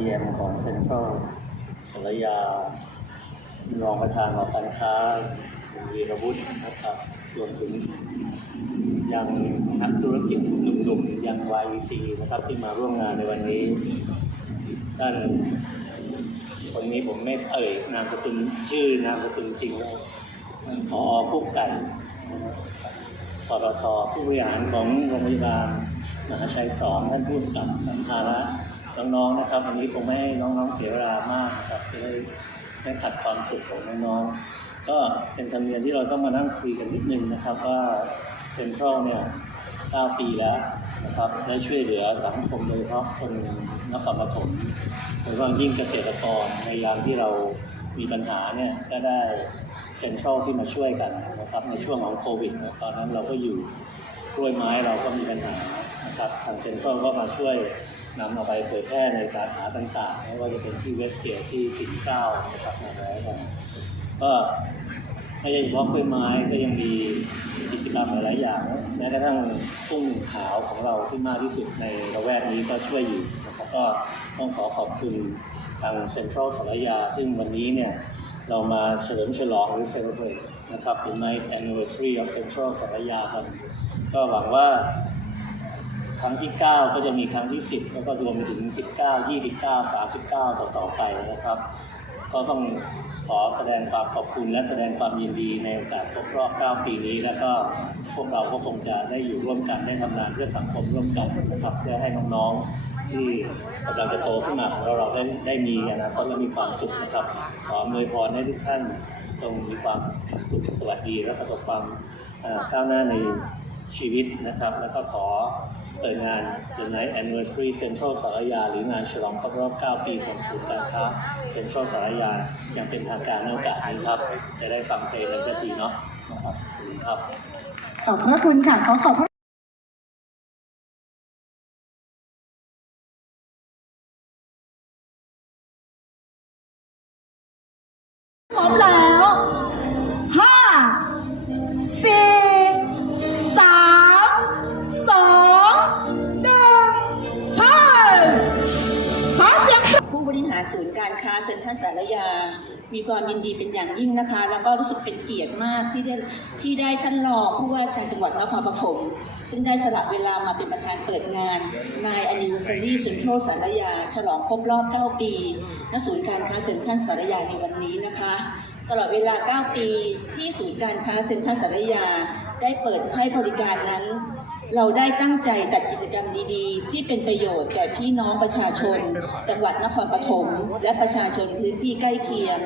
GM ของเซ็นทรัลสรยารองประธานหอการค้าคุณวีรวุฒินะครับรวมถึงยังนักธุรกิจหนุ่มๆยัง YEC นะครับที่มาร่วมงานในวันนี้ท่านคนนี้ผมไม่เอ่ยนามสกุลชื่อนามสกุลจริงแล้วพอกุ๊กไก่นะครับปตทผู้บริหารของโรงพยาบาลมหาชัยสองท่านผู้กำกับสัมภาระ น้องๆนะครับวันนี้ผมไม่ให้น้องๆเสียเวลามากนะครับจะได้ไม่ขัดความสุขของน้องๆก็เป็นธรรมเนียมที่เราต้องมานั่งคุยกันนิดนึงนะครับว่าเซ็นทรัลเนี่ย9ปีแล้วนะครับได้ช่วยเหลือสังคมโดยเฉพาะคนนครปฐมโดยเฉพาะยิ่งเกษตรกรในยามที่เรามีปัญหาเนี่ยก็ได้เซ็นทรัลที่มาช่วยกันนะครับในช่วงของโควิดนะตอนนั้นเราก็อยู่กล้วยไม้เราก็มีปัญหานะครับทางเซ็นทรัลก็มาช่วย นำเอาไปเผยแพร่ในสาขาต่างๆ ไม่ว่าจะเป็นที่เวสเกตที่สินเก้านะครับมาแล้วก็ไม่ใช่เฉพาะกล้วยไม้ก็ยังมีกิจกรรมหลายๆอย่างแม้กระทั่งกุ้งขาวของเราที่มากที่สุดในระแวกนี้ก็ช่วยอยู่นะครับก็ต้องขอขอบคุณทางเซ็นทรัลสารยา ซึ่งวันนี้เนี่ยเรามาเฉลิมฉลองหรือ celebrate นะครับ The Night Anniversary of Central สารยากันก็หวังว่า ครั้งที่ 9 ก็จะมีครั้งที่ 10 แล้วก็รวมไปถึง 19 29 39 ต่อต่อๆไปนะครับ ก็ต้องขอแสดงความขอบคุณและแสดงความยินดีในโอกาสครบรอบ 9 ปีนี้ แล้วก็พวกเราก็คงจะได้อยู่ร่วมกันได้ทำงานเพื่อสังคมร่วมกันนะครับเพื่อให้น้องๆที่กำลังจะโตขึ้นมาของเราเราได้ได้มีอนาคตและมีความสุขนะครับ ขออำนวยพรให้ทุกท่านจงมีความสุขสวัสดีและประสบความก้าวหน้าในชีวิตนะครับ แล้วก็ขอ เปิดงาน The Night Anniversary Central สารยา หรืองานฉลองครบรอบ 9 ปีของศูนย์การค้า Central สารยาอย่างเป็นทางการในโอกาสนี้ครับ จะได้ฟังเพลงกันสักทีเนาะนะครับ ขอบคุณครับขอบพระคุณค่ะ ขอขอบพระ ศูนย์การค้าเซ็นทรัลสารยา มีความยินดีเป็นอย่างยิ่งนะคะ แล้วก็รู้สึกเป็นเกียรติมากที่ได้ที่ได้ท่านรองผู้ว่าราชการจังหวัดนครปฐมซึ่งได้สละเวลามาเป็นประธานเปิดงานนาย Anniversary Central สารยา ฉลองครบรอบ 9 ปีณศูนย์การค้าเซ็นทรัลสารยาในวันนี้นะคะ ตลอดเวลา 9 ปีที่ศูนย์การค้าเซ็นทรัลสารยา ได้เปิดให้บริการนั้น เราได้ตั้งใจจัดกิจกรรมดีๆ ที่เป็นประโยชน์แก่พี่น้องประชาชน จังหวัดนครปฐมและประชาชนพื้นที่ใกล้เคียง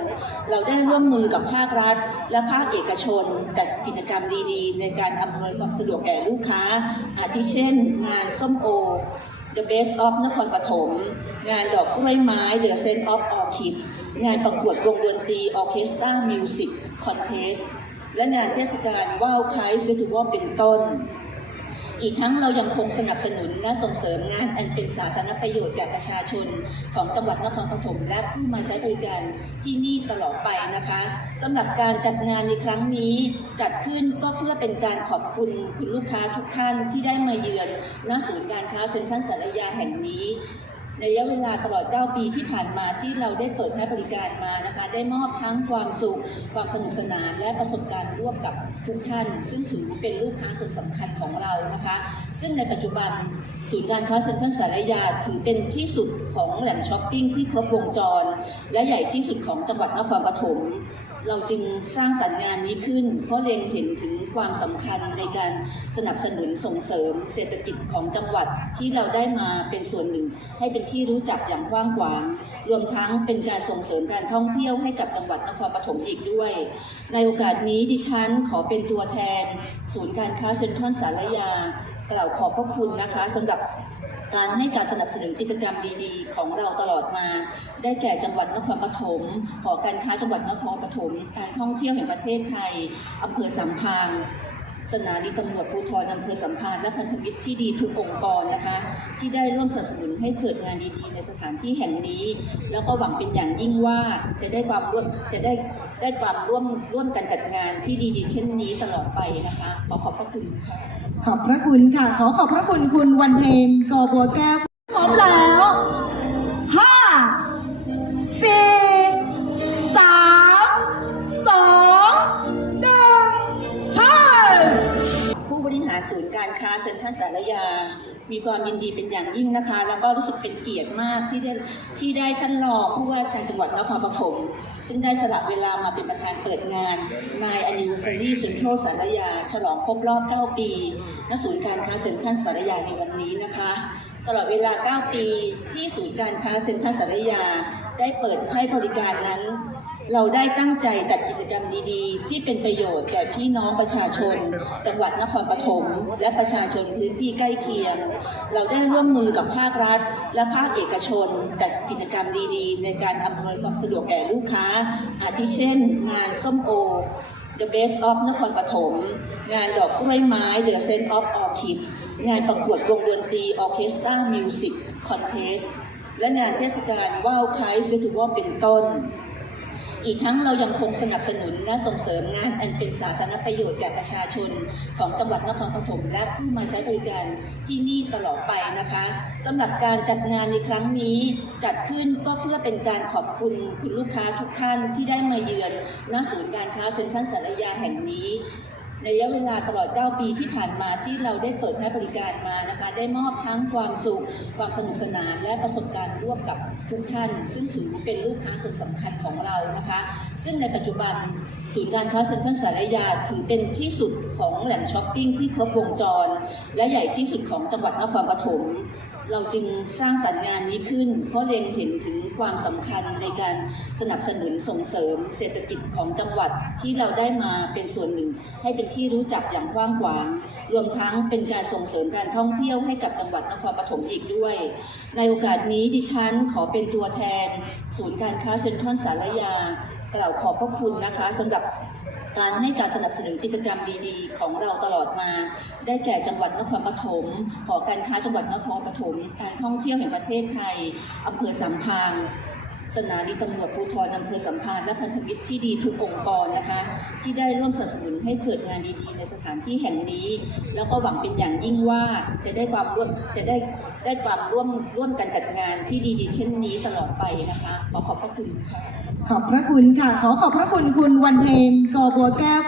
เราได้ร่วมมือกับภาครัฐ และภาคเอกชนจัดกิจกรรมดีๆ ในการอำนวยความสะดวกแก่ลูกค้า อาทิเช่น งานส้มโอ The Best of นครปฐม งานดอกกล้วยไม้ The Scent of Orchid งานประกวดวงดนตรี Orchestra Music Contest และงานเทศกาลว่าวไคเฟสติวัลเป็นต้น อีกทั้งเรายังคงสนับสนุนและส่งเสริมงานอันเป็นสาธารณประโยชน์แก่ประชาชน ของจังหวัดนครปฐมและผู้มาใช้บริการที่นี่ตลอดไปนะคะสำหรับการจัดงานในครั้งนี้จัดขึ้นก็เพื่อเป็นการขอบคุณคุณลูกค้าทุกท่านที่ได้มาเยือนณศูนย์การค้าเซ็นทรัลสารยาแห่งนี้ ระยะเวลาตลอด 9 ปีที่ผ่านมาที่เราได้เปิดให้บริการมานะคะ ได้มอบทั้งความสุข ความสนุกสนาน และประสบการณ์ร่วมกับทุกท่าน ซึ่งถือเป็นลูกค้าคนสำคัญของเรานะคะ ซึ่งในปัจจุบันศูนย์การค้าเซ็นทรัลสารยาถือเป็นที่สุดของแหล่งช้อปปิ้งที่ครบวงจร และใหญ่ที่สุดของจังหวัดนครปฐมเราจึงสร้างสรรค์งานนี้ขึ้น เพราะเล็งเห็นถึงความสำคัญในการสนับสนุนส่งเสริมเศรษฐกิจของจังหวัดที่เราได้มาเป็นส่วนหนึ่ง ให้เป็นที่รู้จักอย่างกว้างขวาง รวมทั้งเป็นการส่งเสริมการท่องเที่ยวให้กับจังหวัดนครปฐมอีกด้วย ในโอกาสนี้ดิฉันขอเป็นตัวแทน ศูนย์การค้าเซ็นทรัลสารยา กล่าวขอบพระคุณนะคะสำหรับการให้การสนับสนุนกิจกรรมดีๆ ของเราตลอดมา ได้แก่จังหวัดนครปฐม หอการค้าจังหวัดนครปฐม การท่องเที่ยวแห่งประเทศไทยอำเภอสัมพันธ์สถานีตำรวจภูธรอำเภอสัมพันธ์และพันธมิตรที่ดีทุกองค์กรนะคะ ที่ได้ร่วมสนับสนุนให้เกิดงานดีๆ ในสถานที่แห่งนี้ แล้วก็หวังเป็นอย่างยิ่งว่าจะได้ความร่วมจะได้ ได้ความร่วมร่วมกันจัดงานที่ดีๆ เช่นนี้ตลอดไปนะคะ ขอขอบพระคุณค่ะ ขอบพระคุณค่ะ ขอขอบพระคุณคุณวันเพ็ญกอบัวแก้ว มีความยินดีเป็นอย่างยิ่งนะคะ แล้วก็รู้สึกเป็นเกียรติมากที่ได้ที่ได้ท่านรองผู้ว่าราชการจังหวัดนครปฐมซึ่งได้สละเวลามาเป็นประธานเปิดงาน My Anniversary Central สารยา ฉลองครบรอบ 9 ปีณศูนย์การค้าเซ็นทรัลสารยาในวันนี้นะคะ ตลอดเวลา 9 ปีที่ศูนย์การค้าเซ็นทรัลสารยา ได้เปิดให้บริการนั้น เราได้ตั้งใจจัดกิจกรรมดีๆ ที่เป็นประโยชน์แก่พี่น้องประชาชน จังหวัดนครปฐมและประชาชนพื้นที่ใกล้เคียง เราได้ร่วมมือกับภาครัฐ และภาคเอกชนจัดกิจกรรมดีๆ ในการอำนวยความสะดวกแก่ลูกค้า อาทิเช่น งานส้มโอ The Best of นครปฐม งานดอกกล้วยไม้ The s e n t of Orchid งานประกวดวงดนตรี Orchestra Music Contest และงานเทศกาลว่าวไคเฟสติวัลเป็นต้น อีกทั้งเรายังคงสนับสนุนและส่งเสริมงานอันเป็นสาธารณประโยชน์แก่ประชาชน ของจังหวัดนครปฐมและผู้มาใช้บริการที่นี่ตลอดไปนะคะสำหรับการจัดงานในครั้งนี้จัดขึ้นก็เพื่อเป็นการขอบคุณคุณลูกค้าทุกท่านที่ได้มาเยือนณศูนย์การค้าเซ็นทรัลสารยาแห่งนี้ ระยะเวลาตลอด 9 ปีที่ผ่านมาที่เราได้เปิดให้บริการมานะคะ ได้มอบทั้งความสุข ความสนุกสนาน และประสบการณ์ร่วมกับทุกท่าน ซึ่งถือเป็นลูกค้าคนสำคัญของเรานะคะ ซึ่งในปัจจุบันศูนย์การค้าเซ็นทรัลสารยาถือเป็นที่สุดของแหล่งช้อปปิ้งที่ครบวงจร และใหญ่ที่สุดของจังหวัดนครปฐมเราจึงสร้างสรรค์งานนี้ขึ้น เพราะเล็งเห็นถึงความสำคัญในการสนับสนุนส่งเสริมเศรษฐกิจของจังหวัดที่เราได้มาเป็นส่วนหนึ่ง ให้เป็นที่รู้จักอย่างกว้างขวาง รวมทั้งเป็นการส่งเสริมการท่องเที่ยวให้กับจังหวัดนครปฐมอีกด้วย ในโอกาสนี้ดิฉันขอเป็นตัวแทน ศูนย์การค้าเซ็นทรัลสารยา กล่าวขอบพระคุณนะคะสำหรับการให้การสนับสนุนกิจกรรมดีๆ ของเราตลอดมา ได้แก่จังหวัดนครปฐม หอการค้าจังหวัดนครปฐม การท่องเที่ยวแห่งประเทศไทยอำเภอสัมพัง สถานีตำรวจภูธรอำเภอสัมพันธ์และพันธมิตรที่ดีทุกองค์กรนะคะ ที่ได้ร่วมสนับสนุนให้เกิดงานดีๆ ในสถานที่แห่งนี้ แล้วก็หวังเป็นอย่างยิ่งว่าจะได้ความร่วมจะได้ได้ความร่วมร่วมกันจัดงานที่ดีๆ เช่นนี้ตลอดไปนะคะ ขอขอบพระคุณค่ะ ขอบพระคุณค่ะ ขอขอบพระคุณคุณวันเพ็ญกอบัวแก้ว